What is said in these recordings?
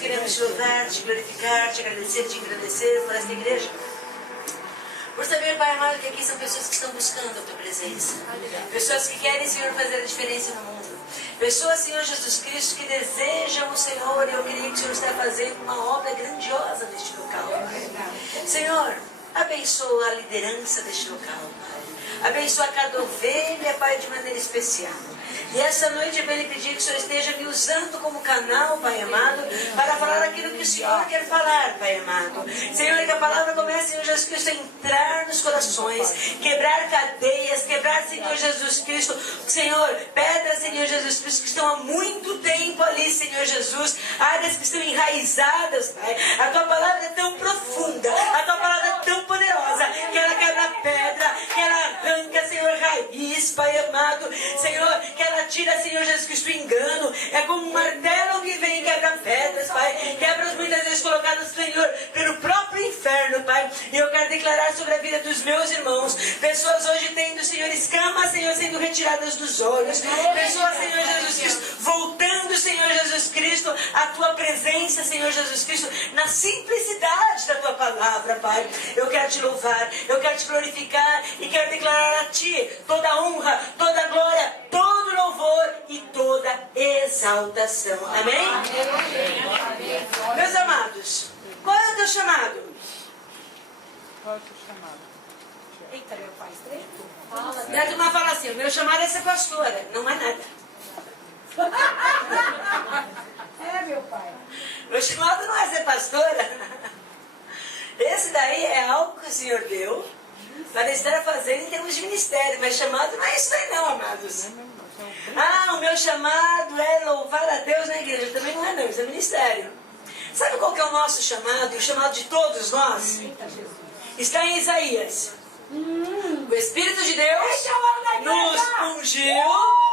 queremos te louvar, te glorificar, te agradecer por esta igreja. Por saber, Pai amado, que aqui são pessoas que estão buscando a Tua presença. Pessoas que querem, Senhor, fazer a diferença no mundo. Pessoas, Senhor Jesus Cristo, que desejam o Senhor, e eu creio que o Senhor está fazendo uma obra grandiosa neste local. Senhor, abençoa a liderança deste local, Pai. Abençoa cada ovelha, Pai, de maneira especial. E essa noite eu venho lhe pedir que o Senhor esteja me usando como canal, Pai amado, para falar aquilo que o Senhor quer falar, Pai amado. Senhor, que a palavra comece, Senhor Jesus Cristo, a entrar nos corações, quebrar cadeias, quebrar, Senhor Jesus Cristo, Senhor, pedras, Senhor Jesus Cristo, que estão há muito tempo ali, Senhor Jesus, áreas que estão enraizadas, Pai. A Tua palavra é tão profunda, a Tua palavra é tão poderosa, que ela quebra pedra, que ela arranca, Senhor, raiz, Pai amado, Senhor, que ela tira, Senhor Jesus Cristo, o engano. É como um martelo que vem e quebra pedras, Pai. Quebras muitas vezes colocadas, Senhor, pelo próprio inferno, Pai. E eu quero declarar sobre a vida dos meus irmãos. Pessoas hoje tendo, Senhor, escamas, Senhor, sendo retiradas dos olhos. Pessoas, Senhor Jesus Cristo, voltando, Senhor Jesus Cristo, à Tua presença, Senhor Jesus Cristo, na simplicidade da Tua palavra, Pai. Eu quero te louvar, eu quero te glorificar e quero declarar a Ti toda a honra, toda a glória, todo louvor e toda exaltação. Amém? Meus amados, qual é o teu chamado? Qual é o teu chamado? Eita, meu pai, estreito. E a turma fala assim, o meu chamado é ser pastora. Não é nada. É, meu pai. Meu chamado não é ser pastora. Esse daí é algo que o Senhor deu para estar fazendo em termos de ministério. Mas chamado não é isso aí não, amados. Ah, o meu chamado é louvar a Deus na igreja. Também não é não, isso é ministério. Sabe qual que é o nosso chamado? E o chamado de todos nós? Está em Isaías. O Espírito de Deus nos ungiu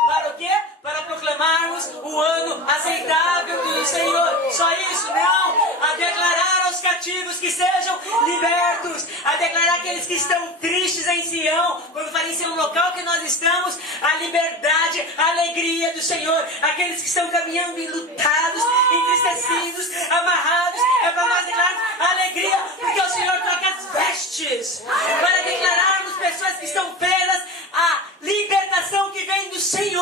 para o quê? Para proclamarmos o ano aceitável do Senhor. Só isso? Não. A declarar aos cativos que sejam libertos. A declarar aqueles que estão tristes em Sião. Quando fala em Sião, no local que nós estamos, a liberdade, a alegria do Senhor. Aqueles que estão caminhando enlutados, entristecidos, amarrados. É para nós declararmos a alegria, porque o Senhor troca as vestes. Para declararmos pessoas que estão presas a libertação que vem do Senhor.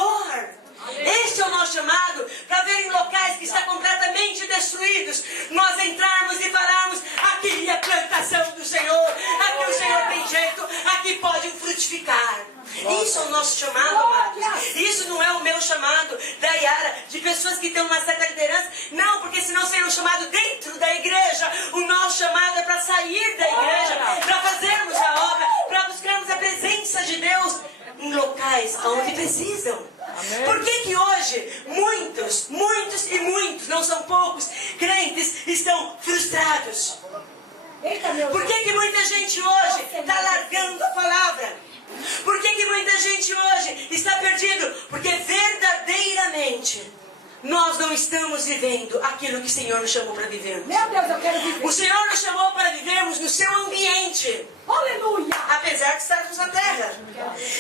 Este é o nosso chamado, para ver em locais que estão completamente destruídos, nós entrarmos e falarmos, aqui é a plantação do Senhor, aqui o Senhor tem jeito, aqui pode frutificar. Isso é o nosso chamado, amados. Isso não é o meu chamado, da Yara, de pessoas que têm uma certa liderança. Não, porque senão seria um chamado dentro da igreja. O nosso chamado é para sair da igreja, para fazermos a obra, para buscarmos a presença de Deus em locais onde precisam. Por que hoje muitos, não são poucos, crentes estão frustrados? Por que muita gente hoje está largando a palavra? Por que muita gente hoje está perdido? Porque verdadeiramente nós não estamos vivendo aquilo que o Senhor nos chamou para vivermos. Meu Deus, eu quero viver. O Senhor nos chamou para vivermos no seu ambiente. Aleluia. Apesar de estarmos na terra.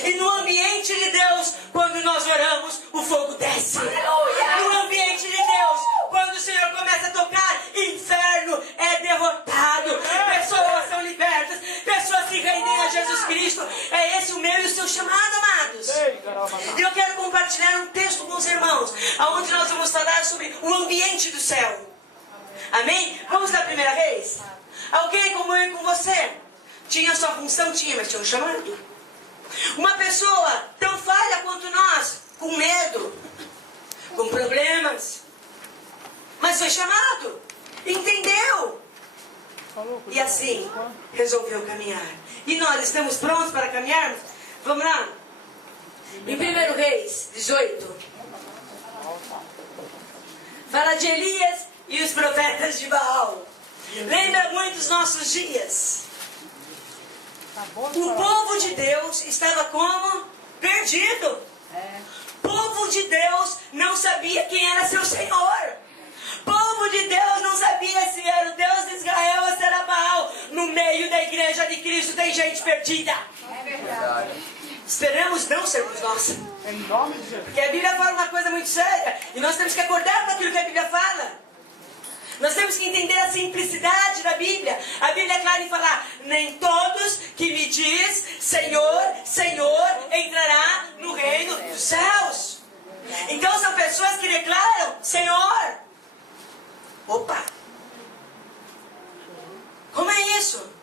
E no ambiente de Deus, quando nós oramos, o fogo desce. Aleluia. No ambiente de Deus, quando o Senhor começa a tocar, inferno é derrotado. Pessoas são libertas. Pessoas se rendem a Jesus Cristo. É esse o meu e o seu chamado, amados. E eu quero compartilhar um texto com os irmãos, onde nós vamos falar sobre o ambiente do céu. Amém? Vamos da primeira vez? Alguém como eu e com você tinha sua função? Tinha, mas tinha um chamado. Uma pessoa tão falha quanto nós, com medo, com problemas, mas foi chamado, entendeu? E assim resolveu caminhar. E nós estamos prontos para caminharmos? Vamos lá? Em 1 Reis 18, fala de Elias e os profetas de Baal. Lembra muito os nossos dias. O povo de Deus estava como? Perdido. O povo de Deus não sabia quem era seu Senhor. O povo de Deus não sabia se era o Deus de Israel ou se era Baal. No meio da igreja de Cristo tem gente perdida. É verdade. Esperamos não sermos nós. Em nome de Jesus. Porque a Bíblia fala uma coisa muito séria. E nós temos que acordar para aquilo que a Bíblia fala. Nós temos que entender a simplicidade da Bíblia. A Bíblia é clara em falar: nem todos que me diz Senhor, Senhor, entrará no reino dos céus. Então são pessoas que declaram Senhor. Opa! Como é isso?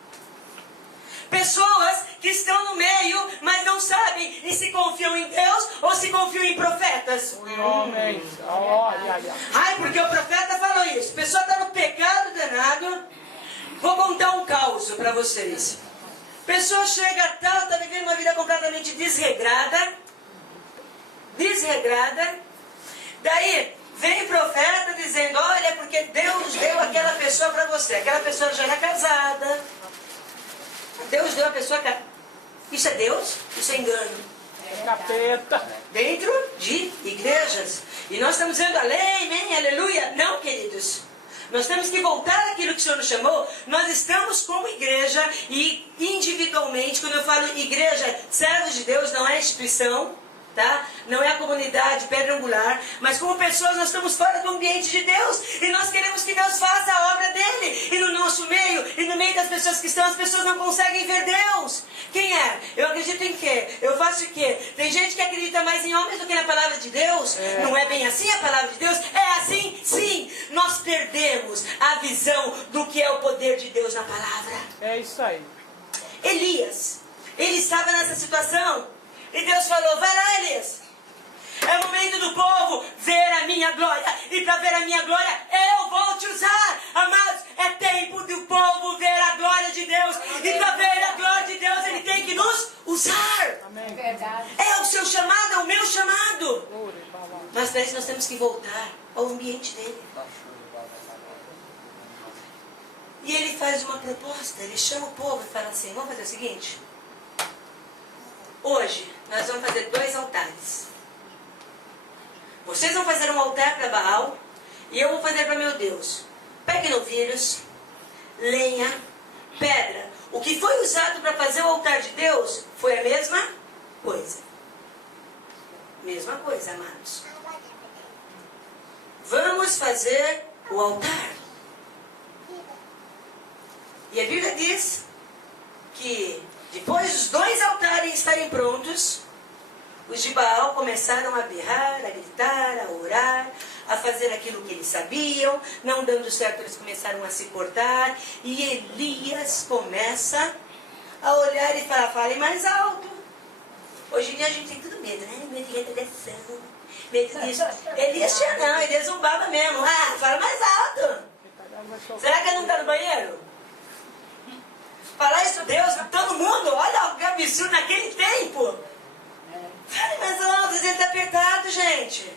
Pessoas que estão no meio, mas não sabem e se confiam em Deus ou se confiam em profetas. Amém. Olha, olha. Ai, porque o profeta falou isso. A pessoa está no pecado danado. Vou contar um caos para vocês. A pessoa chega tal, está vivendo uma vida completamente desregrada. Desregrada. Daí vem profeta dizendo: olha, porque Deus deu aquela pessoa para você. Aquela pessoa já era casada. Deus deu a pessoa. Isso é Deus? Isso é engano. Capeta. Dentro de igrejas. E nós estamos dizendo amém, aleluia. Não, queridos. Nós temos que voltar àquilo que o Senhor nos chamou. Nós estamos como igreja e individualmente, quando eu falo igreja, servos de Deus, não é instituição, tá? Não é a comunidade pedra angular, mas como pessoas nós estamos fora do ambiente de Deus e nós queremos que Deus faça a obra dele. E no nosso meio, e no meio das pessoas que estão, as pessoas não conseguem ver Deus. Quem é? Eu acredito em quê? Eu faço o quê? Tem gente que acredita mais em homens do que na palavra de Deus. Não é bem assim a palavra de Deus? É assim? Sim. Nós perdemos a visão do que é o poder de Deus na palavra. É isso aí. Elias, ele estava nessa situação. E Deus falou: vai lá, Elias. É o momento do povo ver a minha glória. E para ver a minha glória, eu vou te usar. Amados, é tempo do povo ver a glória de Deus. E para ver a glória de Deus, Ele tem que nos usar. Amém. Verdade. É o seu chamado, é o meu chamado. Mas para isso nós temos que voltar ao ambiente dele. E ele faz uma proposta. Ele chama o povo e fala assim: vamos fazer o seguinte. Hoje nós vamos fazer 2 altares. Vocês vão fazer um altar para Baal e eu vou fazer para meu Deus. Peguem novilhos, lenha, pedra. O que foi usado para fazer o altar de Deus foi a mesma coisa. Mesma coisa, amados. Vamos fazer o altar. E a Bíblia diz que depois dos 2 altares estarem prontos, os de Baal começaram a berrar, a gritar, a orar, a fazer aquilo que eles sabiam. Não dando certo, eles começaram a se cortar. E Elias começa a olhar e falar: falem mais alto. Hoje em dia a gente tem tudo medo, né? Medo de retrogradação, medo disso. Elias tinha não, Elias zombava mesmo. Ah, fala mais alto. Será que ele não está no banheiro? Falar isso, Deus, todo mundo, olha o absurdo naquele tempo. Fale mais alto, ele está apertado, gente.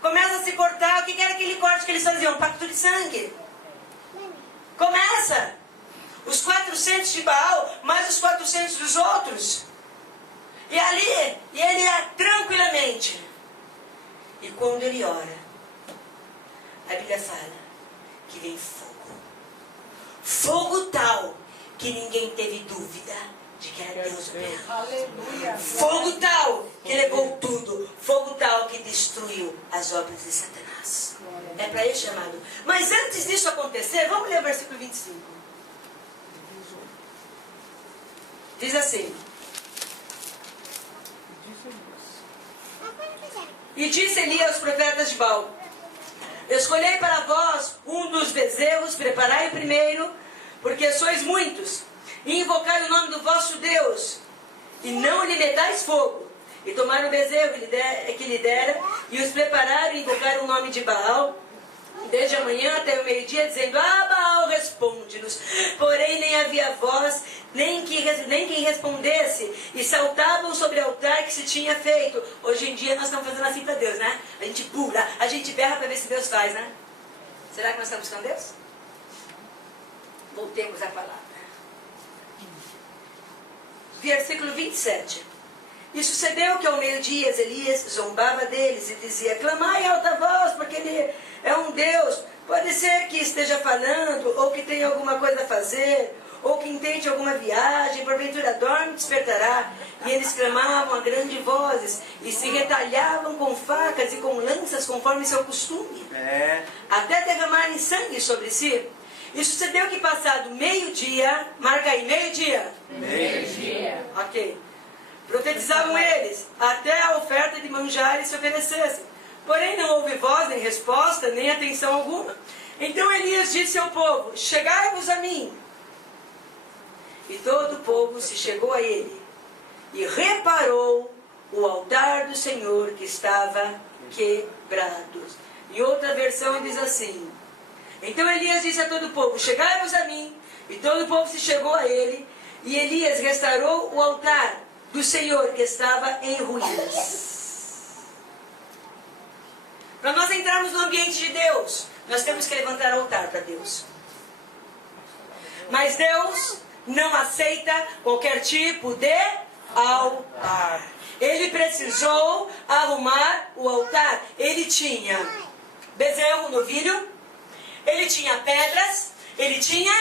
Começa a se cortar. O que era aquele corte que eles faziam? Um pacto de sangue. Começa. Os 400 de Baal, mais os 400 dos outros. E ali, e ele ia tranquilamente. E quando ele ora, a Bíblia fala que vem fogo. Fogo tal que ninguém teve dúvida de que era Deus mesmo. Aleluia. Fogo tal que levou tudo. Fogo tal que destruiu as obras de Satanás. É para esse chamado. Mas antes disso acontecer, vamos ler o versículo 25. Diz assim: e disse Elias aos profetas de Baal: escolhei para vós um dos bezerros, preparai o primeiro, porque sois muitos, e invocai o nome do vosso Deus, e não lhe metais fogo. E tomaram o bezerro que lhe dera, e os prepararam e invocaram o nome de Baal, desde a manhã até o meio-dia, dizendo: ah, Baal, responde-nos. Porém nem havia voz, nem quem respondesse, e saltavam sobre o altar que se tinha feito. Hoje em dia nós estamos fazendo assim para Deus, né? A gente pula, a gente berra para ver se Deus faz, né? Será que nós estamos buscando Deus? Voltemos à palavra. Versículo 27. E sucedeu que ao meio-dia Elias zombava deles e dizia: clamai em alta voz, porque ele é um Deus. Pode ser que esteja falando, ou que tenha alguma coisa a fazer, ou que intente alguma viagem, porventura dorme e despertará. E eles clamavam a grandes vozes, e se retalhavam com facas e com lanças, conforme seu costume, até derramarem sangue sobre si. E sucedeu que passado meio-dia, marca aí, meio-dia. Meio-dia. Ok. Profetizavam eles, até a oferta de manjares se oferecesse. Porém não houve voz, nem resposta, nem atenção alguma. Então Elias disse ao povo, chegai-vos a mim. E todo o povo se chegou a ele, e reparou o altar do Senhor que estava quebrado. Em outra versão diz assim, então Elias disse a todo o povo, chegai-vos a mim. E todo o povo se chegou a ele, e Elias restaurou o altar do Senhor que estava em ruínas. Para nós entrarmos no ambiente de Deus, nós temos que levantar altar para Deus. Mas Deus não aceita qualquer tipo de altar. Ele precisou arrumar o altar. Ele tinha bezerro, novilho, ele tinha pedras, ele tinha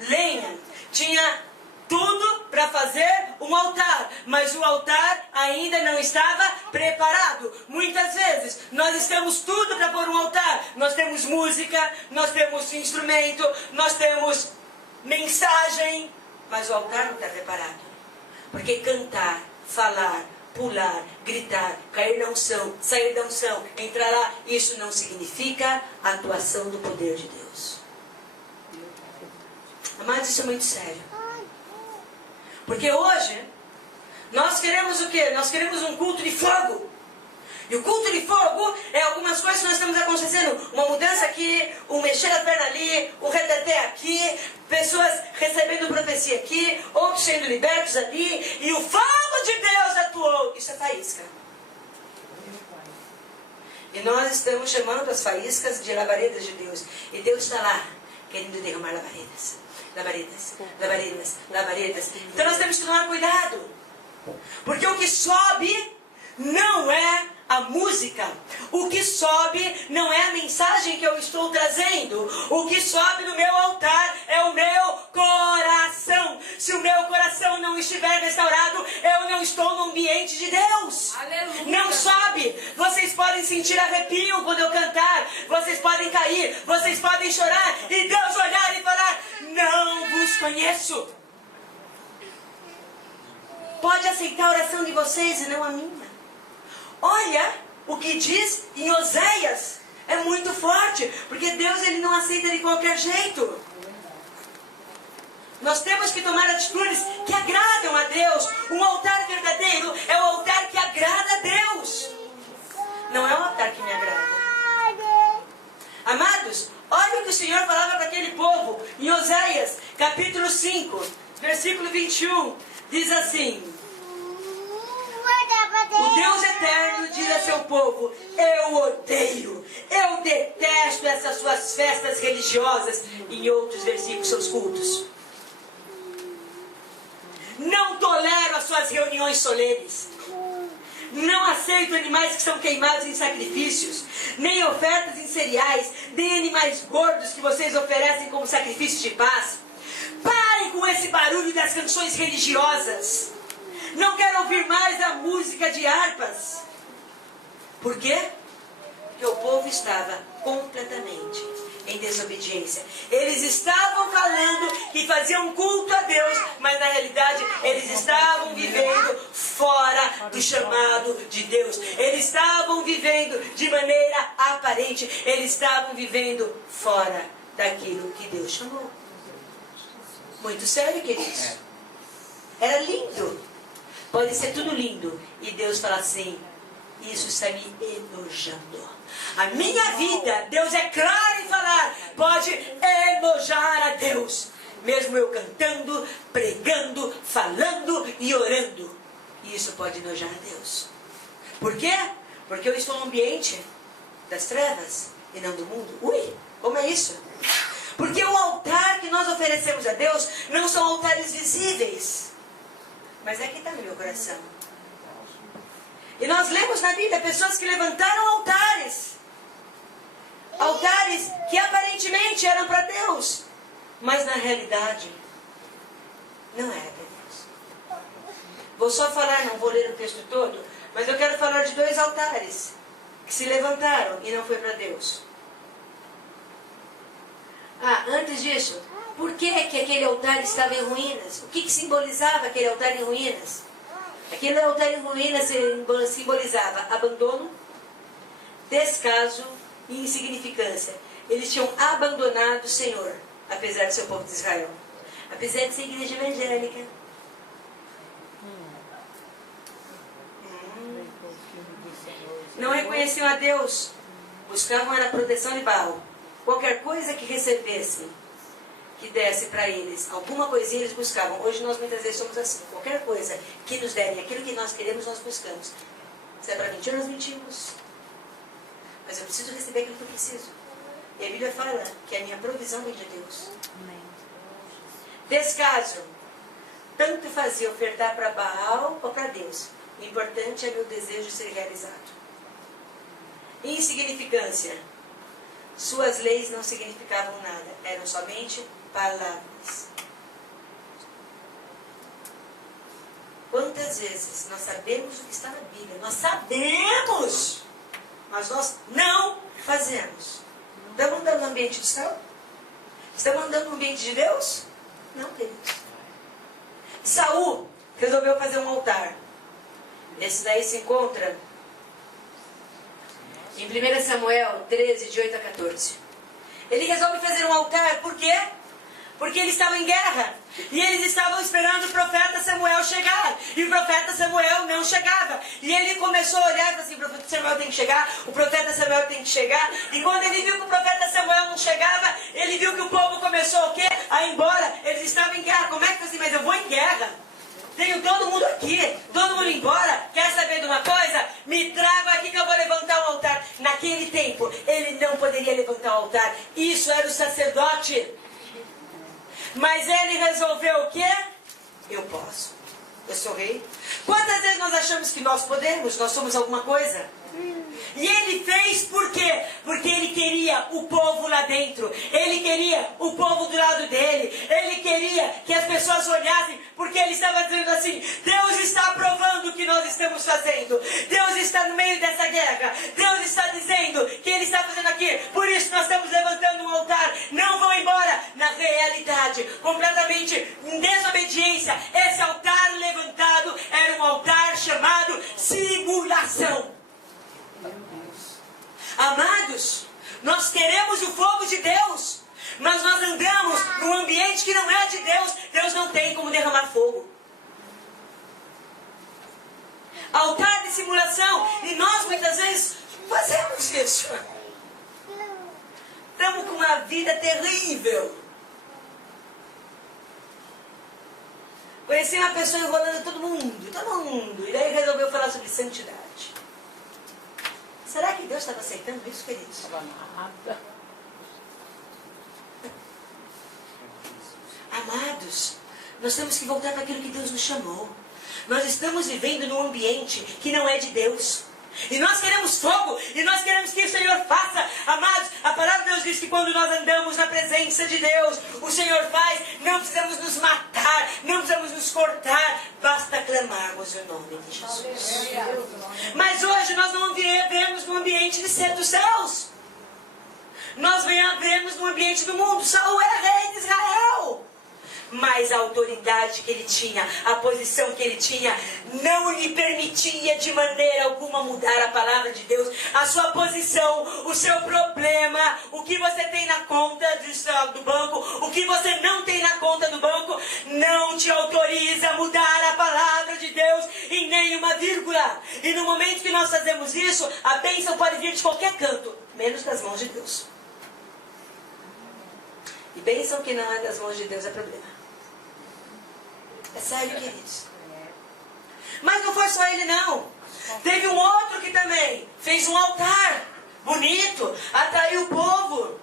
lenha, tinha tudo para fazer um altar, mas o altar ainda não estava preparado. Muitas vezes nós estamos tudo para pôr um altar. Nós temos música, nós temos instrumento, nós temos mensagem, mas o altar não está preparado. Porque cantar, falar, pular, gritar, cair da unção, sair da unção, entrar lá, isso não significa a atuação do poder de Deus. Mas isso é muito sério. Porque hoje, nós queremos o quê? Nós queremos um culto de fogo. E o culto de fogo é algumas coisas que nós estamos acontecendo. Uma mudança aqui, um mexer a perna ali, um reteté aqui, pessoas recebendo profecia aqui, outros sendo libertos ali, e o fogo de Deus atuou. Isso é faísca. E nós estamos chamando as faíscas de labaredas de Deus. E Deus está lá, querendo derramar labaredas. Labaredas, labaredas, labaredas. Então nós temos que tomar cuidado. Porque o que sobe não é a música. O que sobe não é a mensagem que eu estou trazendo. O que sobe no meu altar é o meu coração. Se o meu coração não estiver restaurado, eu não estou no ambiente de Deus. Aleluia. Não sobe. Vocês podem sentir arrepio quando eu cantar. Vocês podem cair. Vocês podem chorar. E Deus olhar e falar, não vos conheço. Pode aceitar a oração de vocês e não a minha. Olha o que diz em Oséias. É muito forte. Porque Deus ele não aceita de qualquer jeito. Nós temos que tomar atitudes que agradam a Deus. Um altar verdadeiro é o altar que agrada a Deus. Não é um altar que me agrada. Amados, olha o que o Senhor falava para aquele povo. Em Oséias, capítulo 5, versículo 21. Diz assim. O Deus eterno diz a seu povo, eu odeio, eu detesto essas suas festas religiosas. Em outros versículos, seus cultos. Não tolero as suas reuniões solenes. Não aceito animais que são queimados em sacrifícios, nem ofertas em cereais, nem animais gordos que vocês oferecem como sacrifício de paz. Parem com esse barulho das canções religiosas. Não quero ouvir mais a música de harpas. Por quê? Porque o povo estava completamente em desobediência. Eles estavam falando que faziam culto a Deus, mas na realidade eles estavam vivendo fora do chamado de Deus. Eles estavam vivendo de maneira aparente. Eles estavam vivendo fora daquilo que Deus chamou. Muito sério, queridos. Era lindo. Pode ser tudo lindo. E Deus fala assim, isso está me enojando. A minha vida, Deus é claro em falar, pode enojar a Deus. Mesmo eu cantando, pregando, falando e orando. Isso pode enojar a Deus. Por quê? Porque eu estou no ambiente das trevas e não do mundo. Ui, como é isso? Porque o altar que nós oferecemos a Deus não são altares visíveis. Mas é que está no meu coração. E nós lemos na Bíblia pessoas que levantaram altares. Altares que aparentemente eram para Deus, mas na realidade não era para Deus. Vou só falar, não vou ler o texto todo, mas eu quero falar de 2 altares que se levantaram e não foi para Deus. Antes disso, por que aquele altar estava em ruínas? O que simbolizava aquele altar em ruínas? Aquele altar em ruínas simbolizava abandono, descaso e insignificância. Eles tinham abandonado o Senhor, apesar de ser o povo de Israel. Apesar de ser igreja evangélica. Não reconheciam a Deus. Buscavam a proteção de Baal. Qualquer coisa que recebessem, que desse para eles, alguma coisinha eles buscavam. Hoje nós muitas vezes somos assim. Qualquer coisa que nos derem, aquilo que nós queremos, nós buscamos. Se é para mentir, nós mentimos. Mas eu preciso receber aquilo que eu preciso. E a Bíblia fala que a minha provisão vem de Deus. Descaso. Tanto fazia ofertar para Baal ou para Deus. O importante é meu desejo ser realizado. Insignificância. Suas leis não significavam nada. Eram somente palavras. Quantas vezes nós sabemos o que está na Bíblia? Nós sabemos! Mas nós não fazemos. Estamos andando no ambiente do céu? Estamos andando no ambiente de Deus? Não, queridos. Saul resolveu fazer um altar. Esse daí se encontra em 1 Samuel 13, de 8 a 14. Ele resolve fazer um altar, por quê? Porque eles estavam em guerra. E eles estavam esperando o profeta Samuel chegar. E o profeta Samuel não chegava. E ele começou a olhar e falou assim, o profeta Samuel tem que chegar, o profeta Samuel tem que chegar. E quando ele viu que o profeta Samuel não chegava, ele viu que o povo começou o quê? A ir embora. Eles estavam em guerra. Como é que assim, mas eu vou em guerra? Tenho todo mundo aqui, todo mundo embora. Quer saber de uma coisa? Me traga aqui que eu vou levantar um altar. Naquele tempo, ele não poderia levantar o altar. Isso era o sacerdote. Mas ele resolveu o quê? Eu posso. Eu sou rei. Quantas vezes nós achamos que nós podemos? Nós somos alguma coisa? E ele fez por quê? Porque ele queria o povo lá dentro. Ele queria o povo do lado dele. Ele queria que as pessoas olhassem. Porque ele estava dizendo assim, Deus está aprovando o que nós estamos fazendo. Deus está no meio dessa guerra. Deus está dizendo que ele está fazendo aqui. Por isso nós estamos levantando um altar. Não vão embora. Na realidade, completamente em desobediência, esse altar levantado era um altar chamado simulação. Amados, nós queremos o fogo de Deus, mas nós andamos num ambiente que não é de Deus. Deus não tem como derramar fogo. Altar de simulação. E nós muitas vezes fazemos isso. Estamos com uma vida terrível. Conheci uma pessoa enrolando todo mundo. E daí resolveu falar sobre santidade. Será que Deus estava aceitando isso, queridos? Não estava nada. Amados, nós temos que voltar para aquilo que Deus nos chamou. Nós estamos vivendo num ambiente que não é de Deus. E nós queremos fogo, e nós queremos que o Senhor faça. Amados, a palavra de Deus diz que quando nós andamos na presença de Deus, o Senhor faz. Não precisamos nos matar, não precisamos nos cortar. Basta clamarmos o nome de Jesus. Mas hoje nós não vivemos no ambiente de ser dos céus. Nós vivemos no ambiente do mundo. Saul era rei de Israel. Mas a autoridade que ele tinha, a posição que ele tinha, não lhe permitia de maneira alguma mudar a palavra de Deus. A sua posição, o seu problema, o que você tem na conta do banco, o que você não tem na conta do banco, não te autoriza a mudar a palavra de Deus em nenhuma vírgula. E no momento que nós fazemos isso, a bênção pode vir de qualquer canto, menos das mãos de Deus. E bênção que não é das mãos de Deus é problema. É sério, queridos. Mas não foi só ele, não. Teve um outro que também fez um altar bonito, atraiu o povo.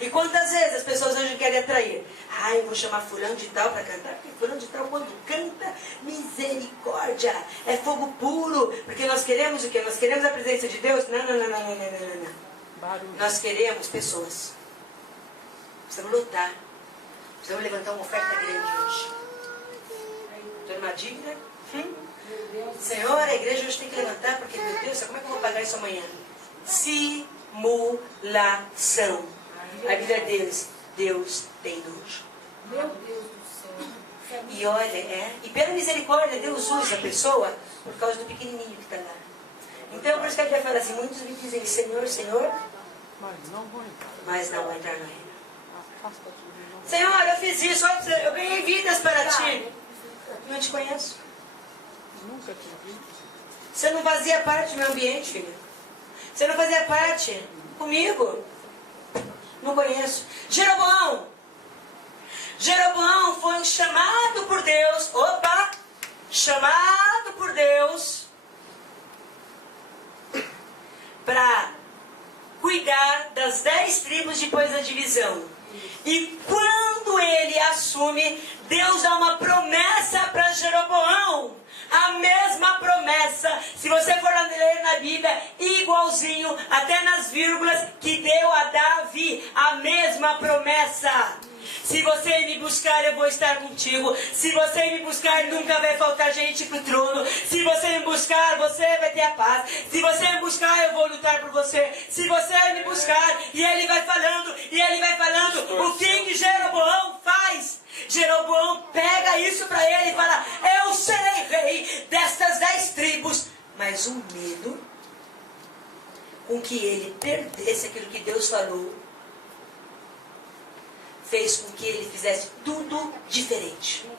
E quantas vezes as pessoas hoje querem atrair? Eu vou chamar fulano de tal para cantar. Porque fulano de tal, quando canta, misericórdia. É fogo puro. Porque nós queremos o quê? Nós queremos a presença de Deus? Não. Barulho. Nós queremos pessoas. Precisamos lutar. Precisamos levantar uma oferta grande hoje. Estou numa dívida. Senhor, a igreja hoje tem que levantar, porque, meu Deus, como é que eu vou pagar isso amanhã? Simulação. A Bíblia diz, Deus tem nojo. Meu Deus do céu. E olha, e pela misericórdia, Deus usa a pessoa por causa do pequenininho que está lá. Então, por isso que a Bíblia fala assim, muitos me dizem, Senhor, Senhor, Mas não vou entrar. mas não vão entrar no reino. Afasta tudo. Não. Senhor, eu fiz isso, eu ganhei vidas para ti. Não te conheço. Nunca te vi. Você não fazia parte do meu ambiente, filho. Você não fazia parte comigo. Não conheço. Jeroboão. Jeroboão foi chamado por Deus. Opa! Chamado por Deus para cuidar das 10 tribos depois da divisão. E quando ele assume, Deus dá uma promessa para Jeroboão. A mesma promessa, se você for ler na Bíblia, igualzinho, até nas vírgulas, que deu a Davi. A mesma promessa. Se você me buscar, eu vou estar contigo. Se você me buscar, nunca vai faltar gente pro trono. Se você me buscar, você vai ter a paz. Se você me buscar, eu vou lutar por você. Se você me buscar, e ele vai falando, o que Jeroboão faz? Jeroboão pega isso para ele e fala, eu serei rei destas 10 tribos. Mas o medo com que ele perdesse aquilo que Deus falou fez com que ele fizesse tudo diferente.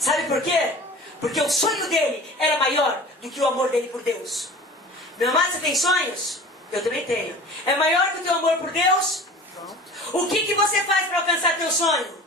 Sabe por quê? Porque o sonho dele era maior do que o amor dele por Deus. Meu amado, você tem sonhos? Eu também tenho. É maior do que o amor por Deus? O que você faz para alcançar teu sonho?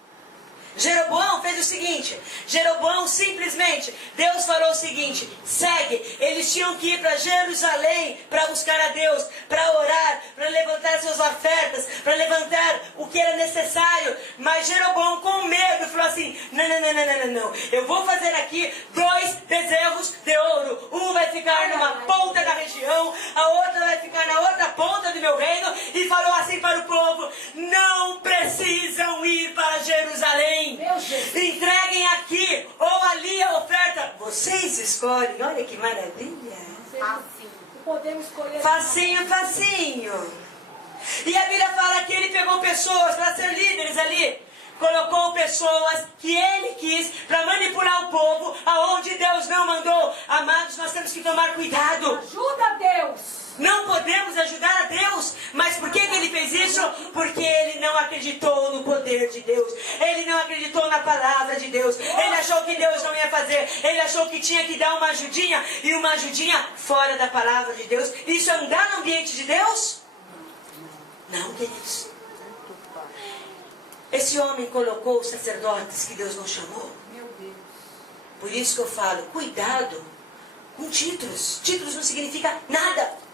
Jeroboão fez o seguinte, Jeroboão simplesmente, Deus falou o seguinte, segue, eles tinham que ir para Jerusalém para buscar a Deus, para orar, para levantar suas ofertas, para levantar o que era necessário, mas Jeroboão com medo falou assim, não, eu vou fazer aqui 2 bezerros de ouro, um vai ficar numa ponta da região, a outra vai ficar na outra ponta do meu reino, e falou assim para o povo, não precisam ir para Jerusalém, entreguem aqui ou ali a oferta. Vocês escolhem. Olha que maravilha. Podemos escolher. Facinho. E a Bíblia fala que ele pegou pessoas para ser líderes ali. Colocou pessoas que ele quis para manipular o povo aonde Deus não mandou. Amados, nós temos que tomar cuidado. Ajuda Deus. Não podemos ajudar a Deus. Mas por que ele fez isso? Porque ele não acreditou no poder de Deus. Ele não acreditou na palavra de Deus. Ele achou que Deus não ia fazer. Ele achou que tinha que dar uma ajudinha. E uma ajudinha fora da palavra de Deus. Isso é andar no ambiente de Deus? Não, queridos. Esse homem colocou os sacerdotes que Deus não chamou. Meu Deus. Por isso que eu falo, cuidado com títulos. Títulos não significa nada.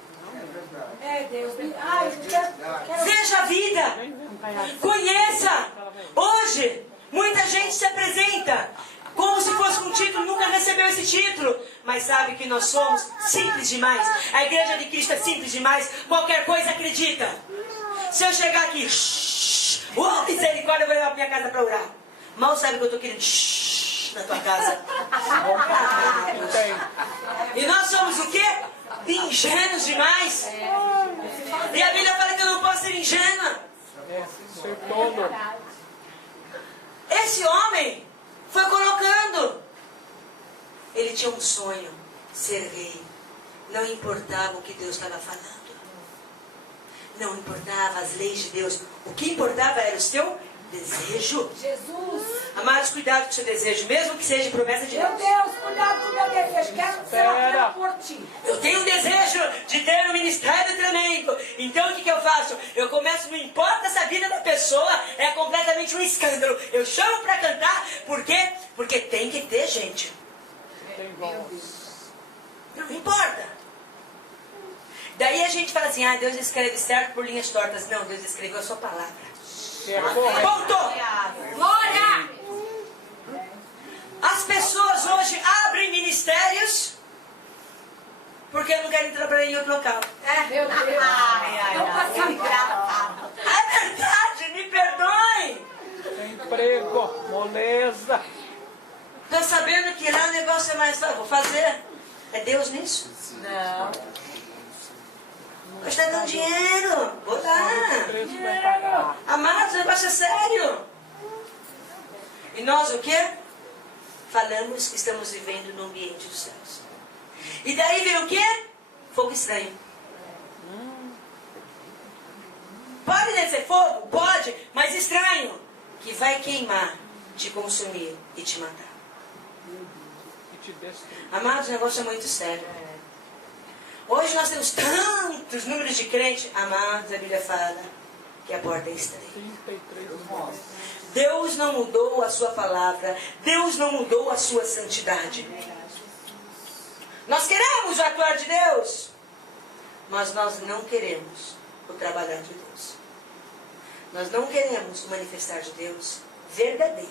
Deus. Ai, eu quero... Veja a vida. Conheça. Hoje, muita gente se apresenta como se fosse um título, nunca recebeu esse título. Mas sabe que nós somos simples demais. A igreja de Cristo é simples demais. Qualquer coisa acredita. Se eu chegar aqui, misericórdia, eu vou levar para minha casa para orar. Mal sabe que eu estou querendo na tua casa. E nós somos o quê? Ingênuos demais. E a Bíblia fala que eu não posso ser ingênua. Ser todo. Esse homem foi colocando. Ele tinha um sonho, ser rei. Não importava o que Deus estava falando. Não importava as leis de Deus. O que importava era o seu desejo. Jesus. Amados, cuidado com o seu desejo, mesmo que seja promessa de Meu Deus. Deus, cuidado com o meu desejo. Quero ser apenas por ti. Eu tenho um desejo de ter um ministério tremendo. Então o que eu faço? Eu começo, não importa se a vida da pessoa é completamente um escândalo. Eu chamo para cantar, por quê? Porque tem que ter gente. Tem voz. Não importa. Daí a gente fala assim, Deus escreve certo por linhas tortas. Não, Deus escreveu a sua palavra. Ponto! Glória! As pessoas hoje abrem ministérios porque eu não quero trabalhar em outro local. Meu Deus. Não passa engraçado. É verdade, me perdoem. Tem emprego, moleza. Tô sabendo que lá o negócio é mais fácil. Vou fazer. É Deus nisso? Não. Está dando dinheiro. Vou O dar. preço vai pagar. Amados, o negócio é sério. E nós o quê? Falamos que estamos vivendo no ambiente dos céus. E daí vem o quê? Fogo estranho. Pode descer fogo? Pode, mas estranho. Que vai queimar, te consumir e te matar. E te destruir. Amados, o negócio é muito sério. Hoje nós temos tantos números de crentes. Amados, a Bíblia fala que a porta é estreita. 33 mortos. Deus não mudou a sua palavra. Deus não mudou a sua santidade. Nós queremos o atuar de Deus, mas nós não queremos o trabalhar de Deus. Nós não queremos o manifestar de Deus verdadeiro.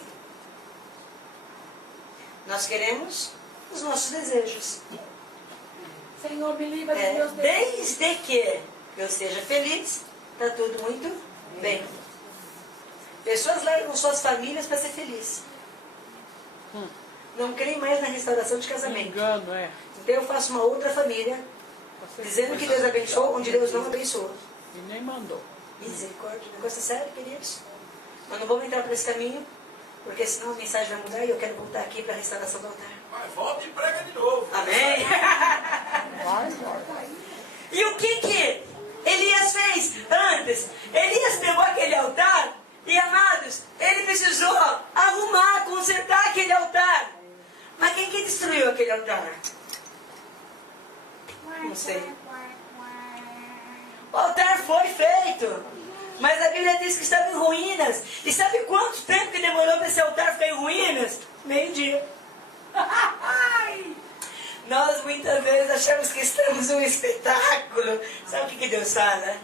Nós queremos os nossos desejos. Senhor, me livra dos meus desejos. Desde que eu seja feliz, está tudo muito bem. Pessoas largam suas famílias para ser feliz. Não creem mais na restauração de casamento. Engano, é. Então eu faço uma outra família, dizendo que Deus abençoou, onde Deus não abençoou. E nem mandou. Misericórdia, o negócio é sério, queridos. Mas não vamos entrar por esse caminho, porque senão a mensagem vai mudar e eu quero voltar aqui para a restauração do altar. Mas volta e prega de novo. Amém? Vai. E o que Elias fez antes? Elias pegou aquele altar e, amados, ele precisou arrumar, consertar aquele altar. Mas quem que destruiu aquele altar? Não sei. O altar foi feito, mas a Bíblia diz que estava em ruínas. E sabe quanto tempo que demorou para esse altar ficar em ruínas? Meio-dia. Nós muitas vezes achamos que estamos em um espetáculo. Sabe o que Deus fala?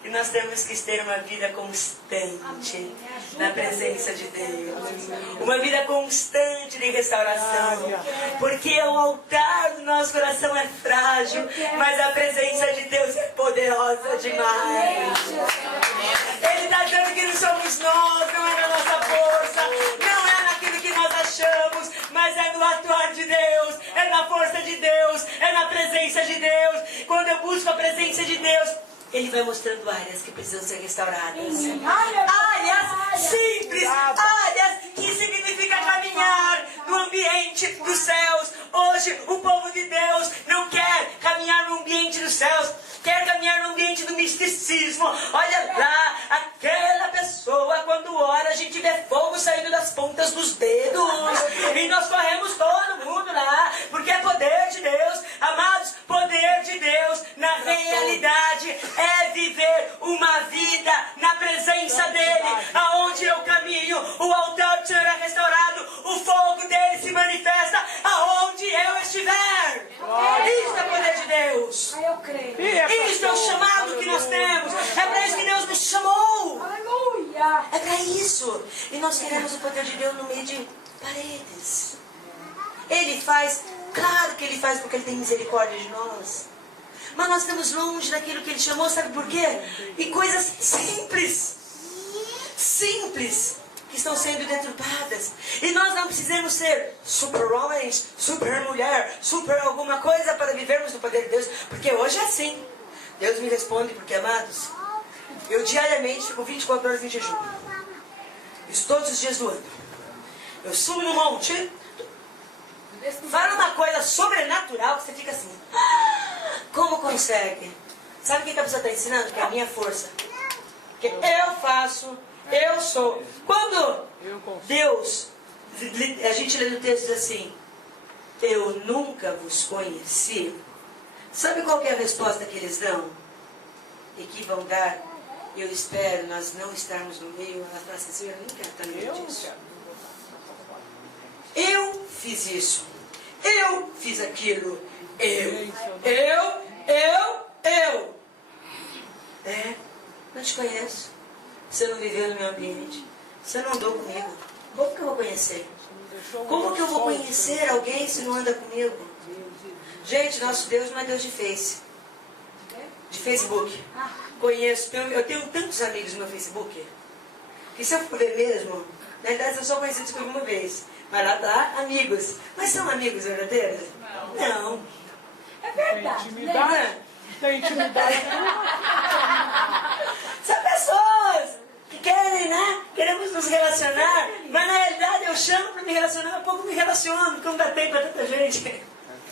Que nós temos que ter uma vida constante na presença de Deus. Uma vida constante de restauração. Porque o altar do nosso coração é frágil, mas a presença de Deus é poderosa demais. Ele está dizendo que não somos nós, não é na nossa força, não é naquilo que nós achamos, mas é no atuar de Deus, é na força de Deus, é na presença de Deus. Quando eu busco a presença de Deus, Ele vai mostrando áreas que precisam ser restauradas. Áreas simples, áreas que significa caminhar no ambiente dos céus. Hoje o povo de Deus não quer caminhar no ambiente dos céus, quer caminhar no ambiente do misticismo. Olha lá, aquela pessoa quando ora a gente vê fogo saindo das pontas dos dedos. E nós corremos todo mundo lá, porque é poder de Deus. Amados, poder de Deus na realidade é viver uma vida na presença dEle. Aonde eu caminho, o altar do Senhor é restaurado, o fogo dEle se manifesta aonde eu estiver. Isso é poder de Deus. Eu creio. Isso é o chamado que nós temos. É para isso que Deus nos chamou. Aleluia. É para isso. E nós queremos o poder de Deus no meio de paredes. Ele faz, claro que Ele faz porque Ele tem misericórdia de nós. Mas nós estamos longe daquilo que Ele chamou, sabe por quê? E coisas simples, que estão sendo deturpadas. E nós não precisamos ser super homens, super mulher, super alguma coisa para vivermos no poder de Deus. Porque hoje é assim. Deus me responde, porque, amados, eu diariamente fico 24 horas em jejum. Isso todos os dias do ano. Eu subo no monte, falo uma coisa sobrenatural que você fica assim. Como consegue? Sabe o que a pessoa está ensinando? Que é a minha força. Que eu faço, eu sou. Quando Deus, a gente lê no texto assim, eu nunca vos conheci. Sabe qual que é a resposta que eles dão? E que vão dar? Eu espero nós não estarmos no meio. Elas falam assim, Senhor, eu nem quero estar no meio disso. Eu fiz isso. Eu fiz aquilo. Eu. Não te conheço. Você não viveu no meu ambiente. Você não andou comigo. Como que eu vou conhecer? Deixou Como que eu vou sol, conhecer alguém se não anda comigo? Gente, nosso Deus não é Deus de Face. De Facebook. Conheço, eu tenho tantos amigos no meu Facebook, que se eu for ver mesmo, na verdade eu sou conhecido por uma vez. Mas lá tá amigos. Mas são amigos verdadeiros? Não. É Tem verdade, intimidade. né? Tem intimidade. São pessoas que querem, né? Queremos nos relacionar, mas na realidade eu chamo para me relacionar, mas pouco me relaciono, porque não dá tempo para tanta gente.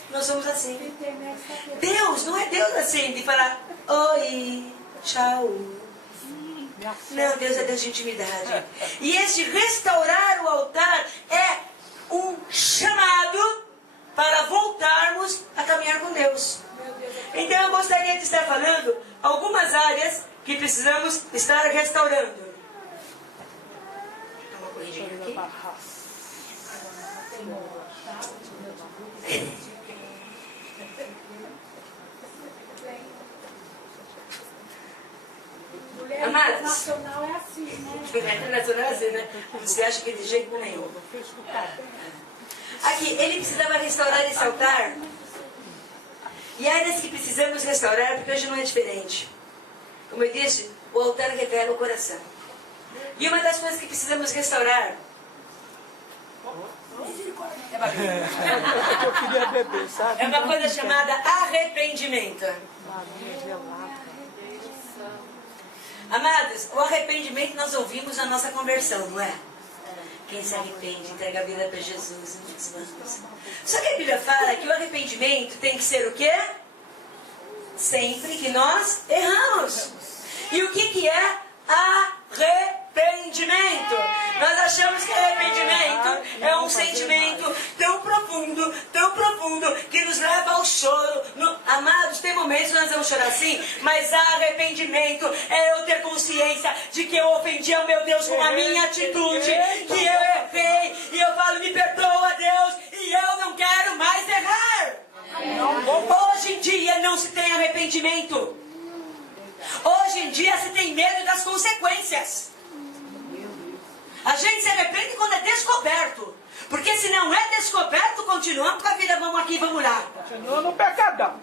Nós somos assim. Deus não é Deus assim, de falar oi, tchau. Não, Deus é Deus de intimidade. E esse restaurar o altar é um chamado para voltarmos a caminhar com Deus. Então eu gostaria de estar falando algumas áreas que precisamos estar restaurando. Dá uma corridinha aqui. Amados, Nacional é assim, né? internacional é assim, né? Você acha que de jeito nenhum. Aqui, ele precisava restaurar esse altar. E áreas que precisamos restaurar, porque hoje não é diferente. Como eu disse, o altar revela o coração. E uma das coisas que precisamos restaurar Eu queria beber, sabe? é uma coisa chamada arrependimento. Amados, o arrependimento nós ouvimos na nossa conversão, não é? Quem se arrepende, entrega a vida para Jesus e nos vamos. Só que a Bíblia fala que o arrependimento tem que ser o quê? Sempre que nós erramos. E o que é arrependimento? Nós achamos que arrependimento é um sentimento tão profundo, que nos leva ao choro. Amados, tem momentos que nós vamos chorar assim, mas arrependimento é eu ter consciência de que eu ofendi ao meu Deus com a minha atitude, que eu errei, e eu falo, me perdoa, Deus, e eu não quero mais errar. Hoje em dia não se tem arrependimento. Hoje em dia se tem medo das consequências. A gente se arrepende quando é descoberto. Porque se não é descoberto, continuamos com a vida, vamos aqui, vamos lá. Continua no pecadão.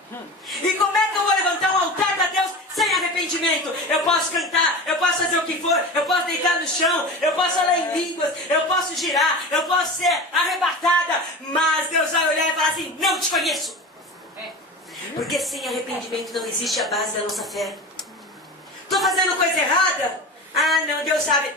E como é que eu vou levantar um altar para Deus sem arrependimento? Eu posso cantar, eu posso fazer o que for, eu posso deitar no chão, eu posso falar em línguas, eu posso girar, eu posso ser arrebatada, mas Deus vai olhar e falar assim, não te conheço. Porque sem arrependimento não existe a base da nossa fé. Estou fazendo coisa errada? Ah, não, Deus sabe,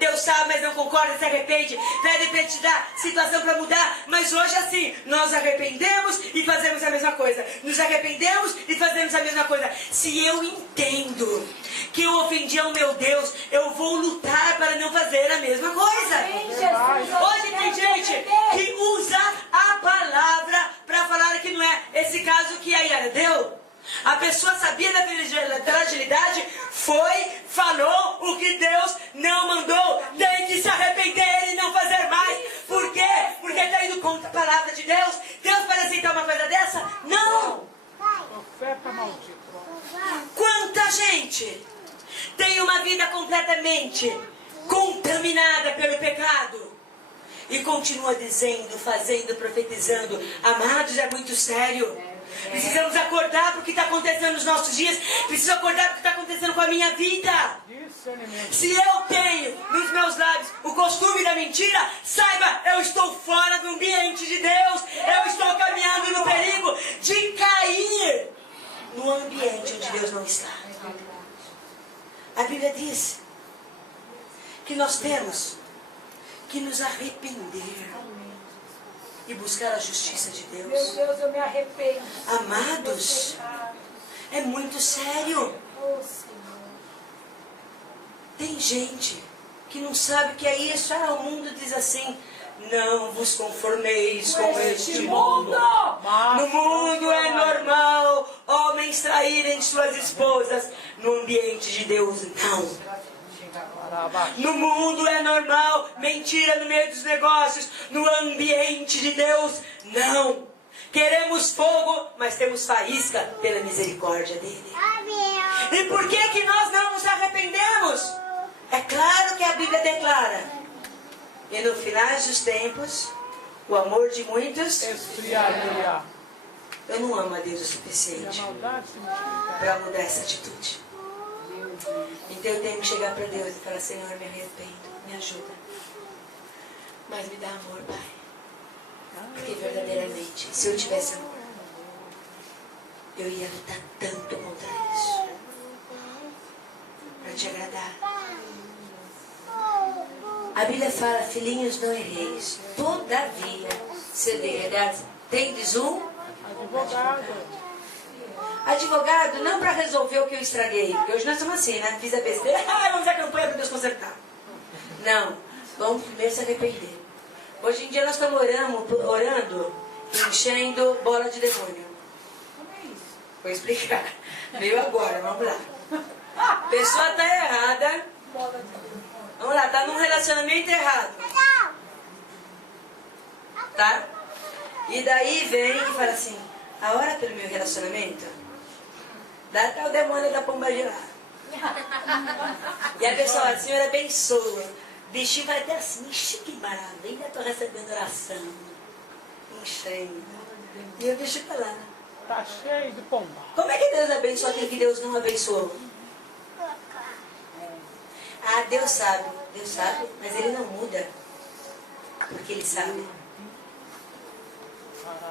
mas não concorda, se arrepende, pede para te dar situação para mudar. Mas hoje é assim, nós arrependemos e fazemos a mesma coisa. Nos arrependemos e fazemos a mesma coisa. Se eu entendo que eu ofendi ao meu Deus, eu vou lutar para não fazer a mesma coisa. Hoje tem gente que usa a palavra para falar que não é esse caso que a Yara deu. A pessoa sabia da fragilidade, falou o que Deus não mandou. Tem que se arrepender e não fazer mais. Por quê? Porque está indo contra a palavra de Deus. Deus vai aceitar uma coisa dessa? Não! Profeta maldito. Quanta gente tem uma vida completamente contaminada pelo pecado e continua dizendo, fazendo, profetizando. Amados, é muito sério. Precisamos acordar para o que está acontecendo nos nossos dias. Preciso acordar para o que está acontecendo com a minha vida. Se eu tenho nos meus lábios o costume da mentira, saiba, eu estou fora do ambiente de Deus. Eu estou caminhando no perigo de cair no ambiente onde Deus não está. A Bíblia diz que nós temos que nos arrepender e buscar a justiça de Deus. Meu Deus, eu me arrependo. Amados, é muito sério. Oh, Senhor. Tem gente que não sabe o que é isso. O mundo diz assim, não vos conformeis com este mundo. No mundo é normal homens traírem suas esposas. No ambiente de Deus, não. No mundo é normal mentira no meio dos negócios. No ambiente de Deus, não. Queremos fogo, mas temos faísca pela misericórdia dele. E por que nós não nos arrependemos? É claro que a Bíblia declara E no final dos tempos, o amor de muitos... Esfriaria. Eu não amo a Deus o E a suficiente maldade se multiplicaria. para mudar essa atitude. Então eu tenho que chegar para Deus e falar, Senhor, me arrependo, me ajuda. Mas me dá amor, Pai. Porque verdadeiramente, se eu tivesse amor, eu ia lutar tanto contra isso. Para te agradar. A Bíblia fala, filhinhos, não erreis. Todavia, se derredares, tendes um Advogado. advogado, não para resolver o que eu estraguei. Porque hoje nós estamos assim, né? Fiz a besteira, vamos fazer a campanha para Deus consertar. Não, vamos primeiro se arrepender. Hoje em dia nós estamos orando, enchendo bola de demônio. Vou explicar. Veio agora, vamos lá. A pessoa está errada. Vamos lá, está num relacionamento errado. Tá? E daí vem e fala assim, a hora pelo meu relacionamento, dá até o demônio da pomba girar. E a pessoa fala, Senhor, abençoa. O bichinho vai até assim, ixi, que maravilha, estou recebendo oração. Enchendo. E eu deixo pra lá. Tá cheio de pomba. Como é que Deus abençoa aquilo que Deus não abençoou? Ah, Deus sabe, mas Ele não muda. Porque Ele sabe.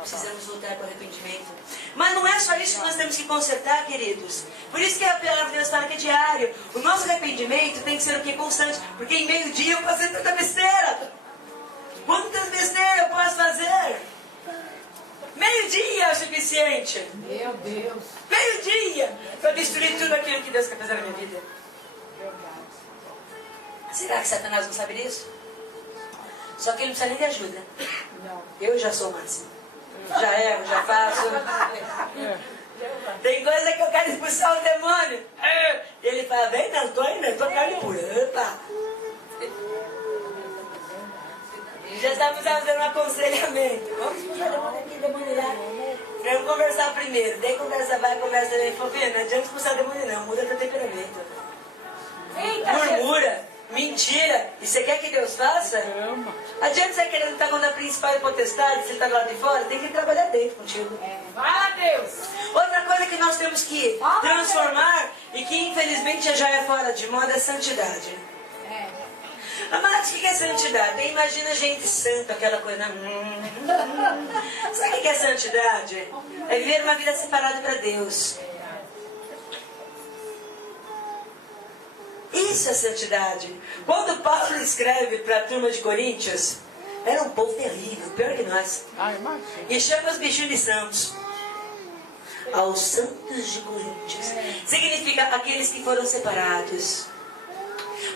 Precisamos voltar para o arrependimento. Mas não é só isso que nós temos que consertar, queridos. Por isso que a palavra de Deus fala que é diário. O nosso arrependimento tem que ser o que? Constante. Porque em meio-dia eu passei tanta besteira. Quantas besteiras eu posso fazer? Meio-dia é o suficiente. Meu Deus. Meio-dia para destruir tudo aquilo que Deus quer fazer na minha vida. Será que Satanás não sabe disso? Só que ele não precisa nem de ajuda. Eu já sou o máximo. Já erro, já faço. Tem coisa que eu quero expulsar o demônio. Ele fala, vem não, tô aí não, tô carne pura. Opa. Já estamos fazendo um aconselhamento. Vamos expulsar o demônio aqui, demônio lá. Vamos conversar primeiro. Daí conversa vai, conversa vem. Fofinha, não adianta expulsar o demônio não, muda teu temperamento. Murmura. Mentira! E você quer que Deus faça? Adianta você querer lutar contra a principal e potestade, você está do lado de fora? Tem que trabalhar dentro contigo. Fala, Deus. Outra coisa que nós temos que transformar e que infelizmente já é fora de moda é santidade. Amados, o que é santidade? Imagina gente santa, aquela coisa. Sabe o que é santidade? É viver uma vida separada para Deus. Isso é santidade. Quando Paulo escreve para a turma de Coríntios, era um povo terrível, pior que nós. E chama os bichinhos de santos. Aos santos de Coríntios. Significa aqueles que foram separados.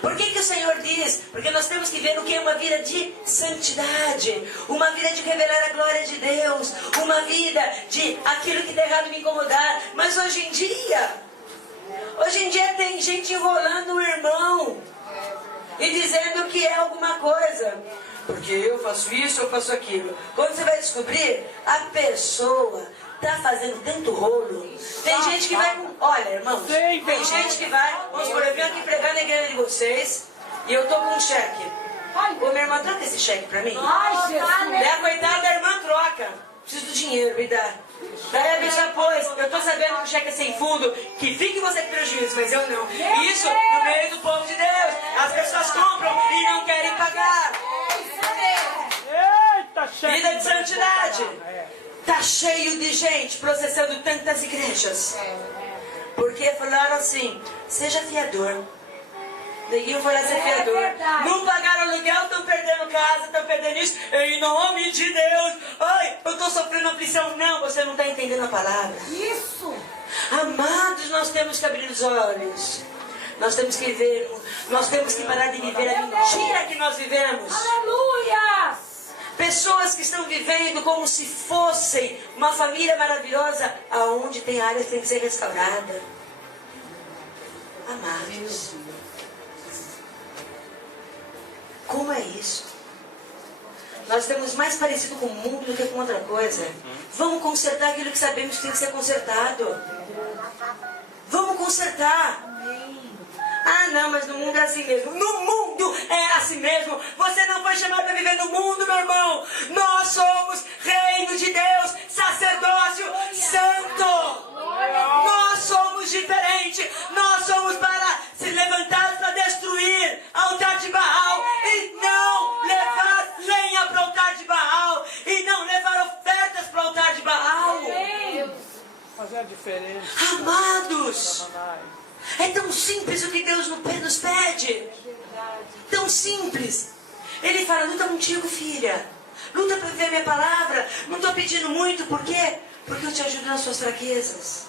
Por que o Senhor diz? Porque nós temos que ver o que é uma vida de santidade. Uma vida de revelar a glória de Deus. Uma vida de aquilo que de errado me incomodar. Mas hoje em dia tem gente enrolando o irmão e dizendo que é alguma coisa. Porque eu faço isso, eu faço aquilo. Quando você vai descobrir, a pessoa está fazendo tanto rolo. Tem gente que vai com... Olha, irmãos, tem gente que vai... Vamos supor, eu venho aqui pregar na igreja de vocês e eu tô com um cheque. Ô, minha irmã, troca esse cheque pra mim. Ai, Jesus. Daí a coitada da irmã troca. Preciso do dinheiro, me dá. Daí a bicha pôs, eu tô sabendo que o cheque é sem fundo, que fique você com prejuízo, mas eu não. Isso no meio do povo de Deus. As pessoas compram e não querem pagar. Eita, chefe. Vida de santidade. Tá cheio de gente processando tantas igrejas. Porque falaram assim, seja fiador. Ninguém foi lá ser fiador. Não pagaram aluguel, estão perdendo casa, estão perdendo isso. Em nome de Deus. Ai, eu estou sofrendo aflição. Não, você não está entendendo a palavra. Isso. Amados, nós temos que abrir os olhos. Nós temos que ver, nós temos que parar de viver a mentira que nós vivemos. Aleluia. Pessoas que estão vivendo como se fossem uma família maravilhosa, aonde tem áreas que tem que ser restaurada. Amados, como é isso? Nós estamos mais parecidos com o mundo do que com outra coisa. Vamos consertar aquilo que sabemos que tem que ser consertado. Vamos consertar. Ah, não, mas no mundo é assim mesmo. No mundo é assim mesmo. Você não foi chamado diferente. Amados, Satanás. é tão simples o que Deus nos pede. Tão simples. Ele fala, luta contigo, filha. Luta para viver a minha palavra. Não estou pedindo muito, por quê? Porque eu te ajudo nas suas fraquezas.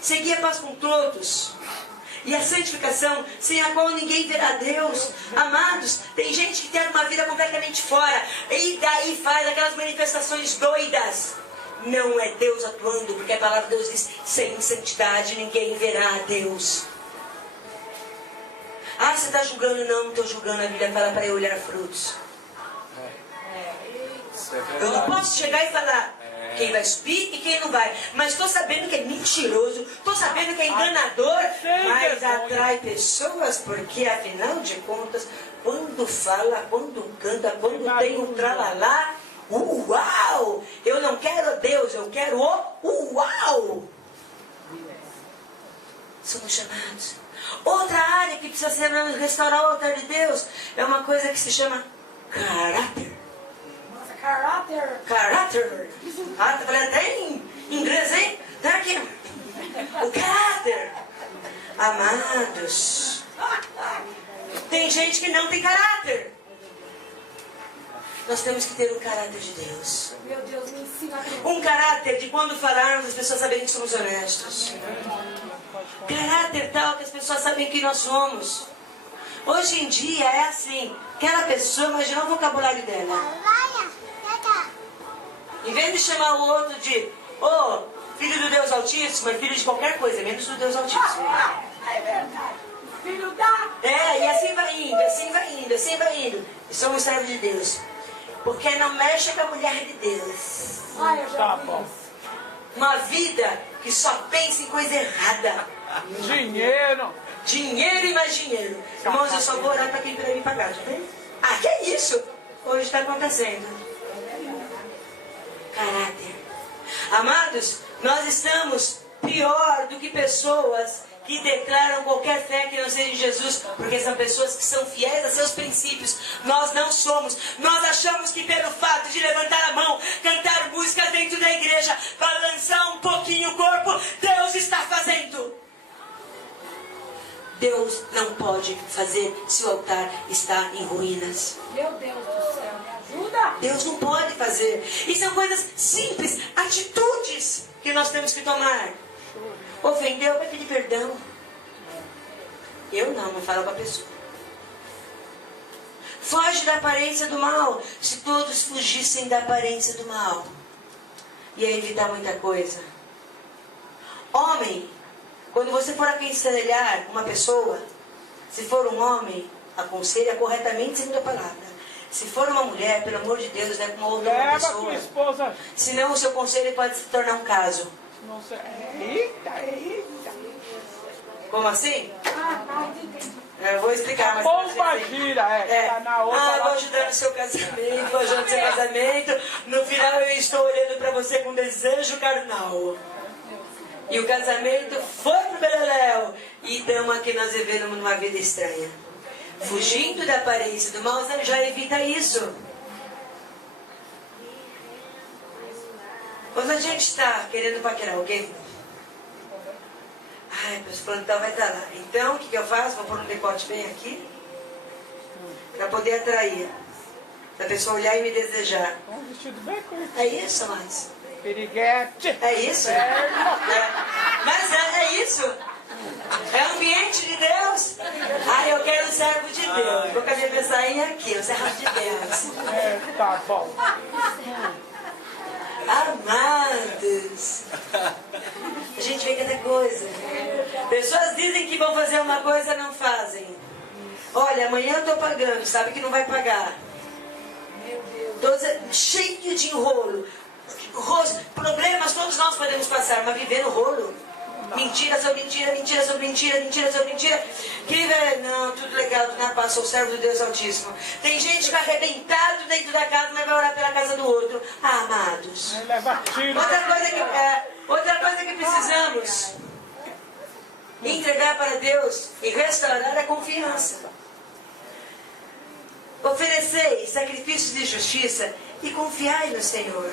Segui a paz com todos. E a santificação, sem a qual ninguém verá Deus. Amados, tem gente que tem uma vida completamente fora. E daí faz aquelas manifestações doidas. Não é Deus atuando, porque a palavra de Deus diz, sem santidade ninguém verá a Deus. Ah, você está julgando? Não, não estou julgando. A Bíblia fala para eu olhar frutos. Eu não posso chegar e falar quem vai subir e quem não vai. Mas estou sabendo que é mentiroso, estou sabendo que é enganador, mas atrai pessoas, porque afinal de contas, quando fala, quando canta, quando tem um tralalá, uau! Eu não quero Deus, eu quero o uau! Somos chamados. Outra área que precisa ser restaurar o altar de Deus é uma coisa que se chama caráter. Caráter. Caráter. Ah, tá falando até em inglês, hein? Tá aqui. O caráter. Amados. Tem gente que não tem caráter. Nós temos que ter o caráter de Deus. Meu Deus, me ensina. Um caráter de quando falarmos as pessoas saberem que somos honestos. Caráter tal que as pessoas sabem que nós somos. Hoje em dia é assim. Aquela pessoa, imagina o vocabulário dela. Em vez de chamar o outro de filho do Deus Altíssimo, é filho de qualquer coisa, menos do Deus Altíssimo. É verdade. Filho da... E assim vai indo, assim vai indo, assim vai indo. E somos servos de Deus. Porque não mexe com a mulher de Deus. Ai, eu já Tá vi bom. isso. Uma vida que só pensa em coisa errada. Dinheiro. Dinheiro e mais dinheiro. Irmãos, eu só vou orar para quem puder me pagar, tá vendo? Ah, que é isso? Hoje está acontecendo. Caráter. Amados, nós estamos pior do que pessoas que declaram qualquer fé que não seja em Jesus, porque são pessoas que são fiéis a seus princípios. Nós não somos. Nós achamos que pelo fato de levantar a mão, cantar músicas dentro da igreja, balançar um pouquinho o corpo, Deus está fazendo. Deus não pode fazer se o altar está em ruínas. Meu Deus do céu, me ajuda. Deus não pode fazer. E são coisas simples, atitudes que nós temos que tomar. Ofendeu, vai pedir perdão. Eu não falo para a pessoa. Foge da aparência do mal. Se todos fugissem da aparência do mal, ia evitar muita coisa. Homem, quando você for aconselhar uma pessoa, se for um homem, aconselha corretamente segundo a palavra. Se for uma mulher, pelo amor de Deus, leva uma outra Leva pessoa. tua esposa. Senão o seu conselho pode se tornar um caso. Não sei. Eita. Como assim? Ah, entendi. Eu vou explicar mais Bomba gira, tá na outra. vou lá. ajudar no seu casamento, vou ajudar no seu casamento. No final eu estou olhando para você com desejo carnal. E o casamento foi pro beleléu. E estamos aqui nós vivendo numa vida estranha. Fugindo da aparência do mal, você já evita isso. Quando a gente está querendo paquerar alguém, ai, meus plantão vai estar lá. Então, o que eu faço? Vou pôr um decote bem aqui, para poder atrair. Para a pessoa olhar e me desejar. Um vestido bem curto. É isso, mas. Piriguete. É isso? Mas é isso. É o ambiente de Deus. Ah, eu quero um servo de Deus. Vou com a minha mensainha aqui, um servo de Deus. Tá bom. Amados. A gente vê cada coisa. Pessoas dizem que vão fazer uma coisa, não fazem. Olha, amanhã eu estou pagando, sabe que não vai pagar. Tô cheio de enrolo. Problemas todos nós podemos passar, mas viver no rolo. Mentira sobre mentira, mentira sobre mentira, mentira sobre mentira. Que não, tudo legal, tudo na paz, sou servo do Deus Altíssimo. Tem gente que arrebentado dentro da casa, mas vai orar pela casa do outro. Ah, amados. Leva tiro. Outra coisa que precisamos entregar para Deus e restaurar a confiança. Oferecei sacrifícios de justiça e confiai no Senhor.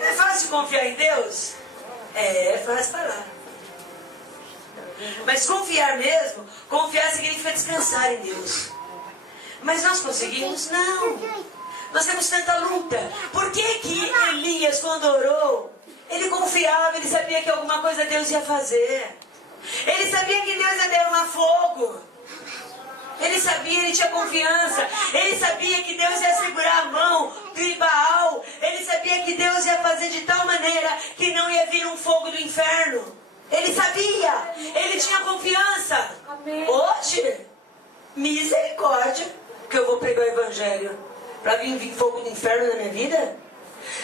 É fácil confiar em Deus? É fácil falar. Mas confiar mesmo, confiar significa descansar em Deus. Mas nós conseguimos? Não. Nós temos tanta luta. Por que Elias, quando orou, ele confiava, ele sabia que alguma coisa Deus ia fazer. Ele sabia que Deus ia derramar fogo. Ele sabia, ele tinha confiança. Ele sabia que Deus ia segurar a mão de Baal. Ele sabia que Deus ia fazer de tal maneira que não ia vir um fogo do inferno. Ele sabia. Ele tinha confiança. Hoje, misericórdia, que eu vou pregar o evangelho para vir fogo do inferno na minha vida?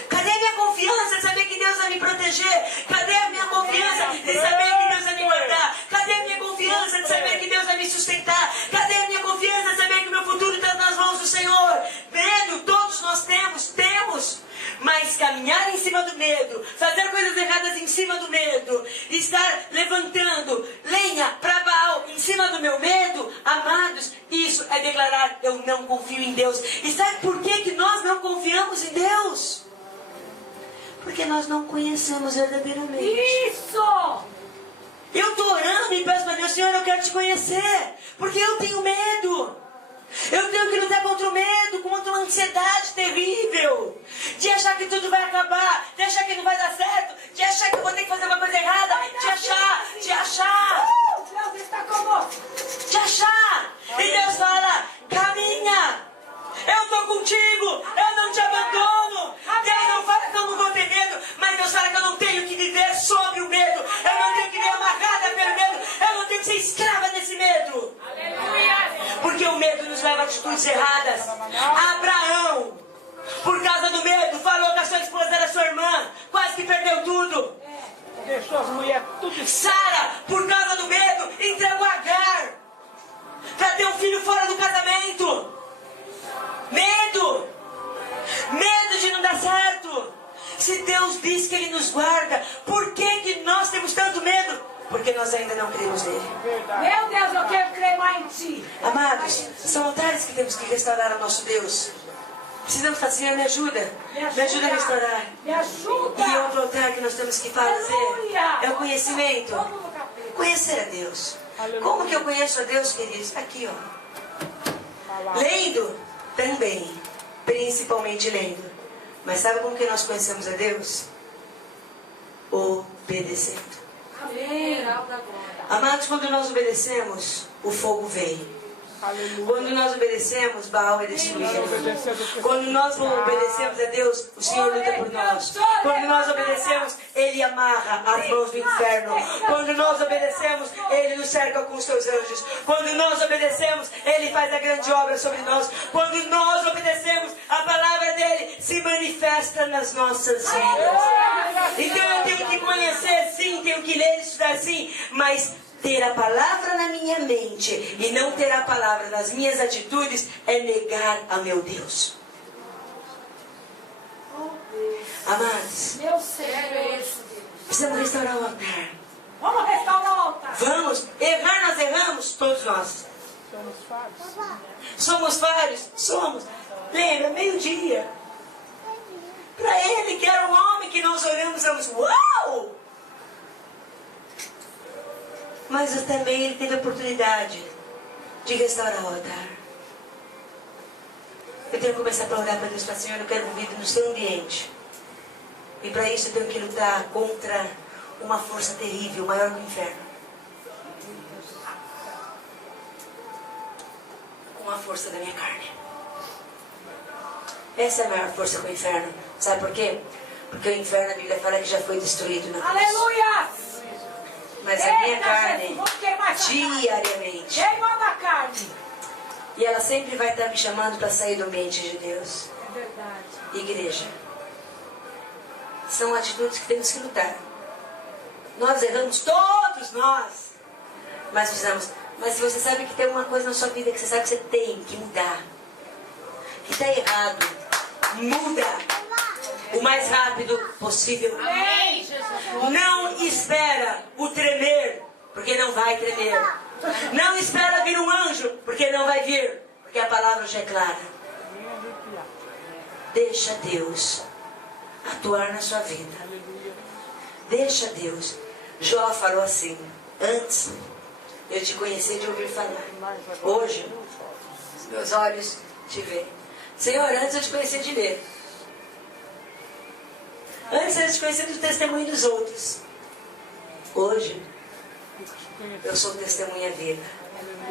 Cadê a minha confiança de saber que Deus vai me proteger? Cadê a minha confiança de saber que Deus vai me guardar? Cadê a minha confiança de saber que Deus vai me sustentar? Cadê a minha confiança de saber que o meu futuro está nas mãos do Senhor? Medo, todos nós temos. Mas caminhar em cima do medo, fazer coisas erradas em cima do medo, estar levantando lenha para Baal em cima do meu medo, amados, isso é declarar: eu não confio em Deus. E sabe por que nós não confiamos em Deus? Porque nós não conhecemos verdadeiramente. Isso! Eu estou orando e peço para Deus: Senhor, eu quero te conhecer, porque eu tenho medo. Eu tenho que lutar contra o medo, contra uma ansiedade terrível, de achar que tudo vai acabar, de achar que não vai dar certo, de achar que eu vou ter que fazer uma coisa errada, de achar. Deus está conosco. De achar. E Deus fala: caminha, eu estou contigo, eu não te abandono. Deus não fala que eu não vou ter medo, mas Deus fala que eu não tenho que viver sobre o medo, eu não tenho que viver amarrada pelo medo, eu não tenho que ser escrava desse medo. Aleluia! Porque o medo nos leva a atitudes erradas. Abraão, por causa do medo, falou que a sua esposa era sua irmã, quase que perdeu tudo. Deixou as mulheres tudo. Sara, por causa do medo, entregou Agar para ter um filho fora do casamento. Medo de não dar certo. Se Deus diz que Ele nos guarda, por que nós temos tanto medo? Porque nós ainda não cremos nele. Meu Deus, eu quero crer mais em ti. Amados, são altares que temos que restaurar ao nosso Deus. Precisamos fazer: Senhor, me ajuda a restaurar. Me ajuda. E outro altar que nós temos que fazer Aleluia. é o conhecimento. Vamos no capeta. Conhecer a Deus. Aleluia. Como que eu conheço a Deus, queridos? Aqui, ó. Lendo também, principalmente lendo. Mas sabe como que nós conhecemos a Deus? Obedecendo. Amém. Amados, quando nós obedecemos, o fogo vem. Aleluia. Quando nós obedecemos, Baal é destruído. Quando nós obedecemos a Deus, o Senhor luta por nós. Quando nós obedecemos, Ele amarra as mãos do inferno. Quando nós obedecemos, Ele nos cerca com os seus anjos. Quando nós obedecemos, Ele faz a grande obra sobre nós. Quando nós obedecemos, a palavra dEle se manifesta nas nossas vidas. Então eu tenho que conhecer sim, tenho que ler e estudar sim, mas ter a palavra na minha mente e não ter a palavra nas minhas atitudes é negar a meu Deus. Amados, Meu Senhor. precisamos restaurar o altar. Vamos restaurar o altar. Vamos, errar nós erramos, todos nós. Somos falhos. Somos vários? Somos. Lembra, meio-dia. Para ele que era um homem que nós olhamos e falamos: uau! Mas também ele teve a oportunidade de restaurar o altar. Eu tenho que começar a orar para Deus, para Senhor, eu quero viver no seu ambiente. E para isso eu tenho que lutar contra uma força terrível, maior que o inferno. Com a força da minha carne. Essa é a maior força com o inferno. Sabe por quê? Porque o inferno, a Bíblia fala que já foi destruído na cruz. Aleluia! Mas a minha carne, Vamos queimar essa diariamente, carne. Queimando a carne. e ela sempre vai estar me chamando para sair do ambiente de Deus. É verdade. Igreja, são atitudes que temos que lutar. Nós erramos, todos nós, mas precisamos. Mas se você sabe que tem uma coisa na sua vida que você sabe que você tem que mudar, que está errado, muda o mais rápido possível. Amém, Jesus. Não espera o tremer, porque não vai tremer. Não espera vir um anjo, porque não vai vir, porque a palavra já é clara. Deixa Deus atuar na sua vida. Deixa Deus. Jó falou assim: antes eu te conhecer de ouvir falar, hoje meus olhos te veem. Senhor, antes eu te conhecia de ler. Antes eu te conhecia do testemunho dos outros. Hoje eu sou testemunha viva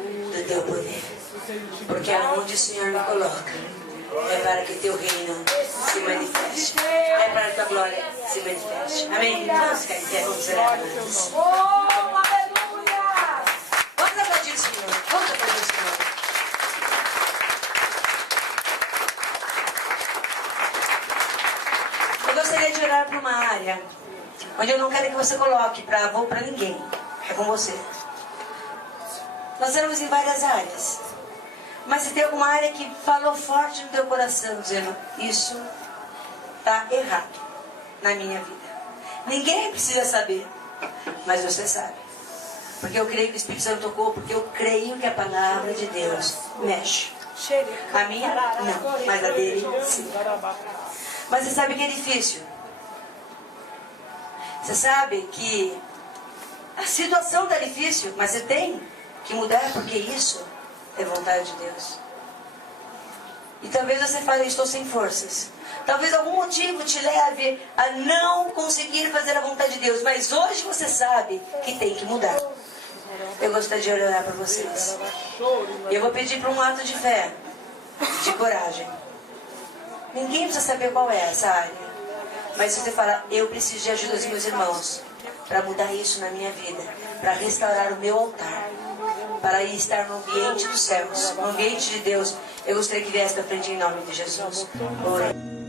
do teu poder. Porque aonde o Senhor me coloca é para que teu reino se manifeste. É para que a glória se manifeste. Amém? Vamos ficar em pé, vamos orar. Oh, aleluia! Vamos aplaudir o Senhor. Vamos aplaudir o Senhor. Eu gostaria de orar para uma área onde eu não quero que você coloque para ninguém. É com você. Nós éramos em várias áreas. Mas se tem alguma área que falou forte no teu coração, dizendo: isso está errado na minha vida. Ninguém precisa saber, mas você sabe. Porque eu creio que o Espírito Santo tocou, porque eu creio que a palavra de Deus mexe. A minha, não, mas a dele, sim. Mas você sabe que é difícil. Você sabe que a situação está difícil, mas você tem que mudar, porque isso é vontade de Deus. E talvez você fale: estou sem forças. Talvez algum motivo te leve a não conseguir fazer a vontade de Deus. Mas hoje você sabe que tem que mudar. Eu gostaria de orar para vocês. Eu vou pedir para um ato de fé, de coragem. Ninguém precisa saber qual é essa área. Mas se você falar: eu preciso de ajuda dos meus irmãos para mudar isso na minha vida, para restaurar o meu altar, para estar no ambiente dos céus, no ambiente de Deus, eu gostaria que viesse para frente em nome de Jesus. Ore.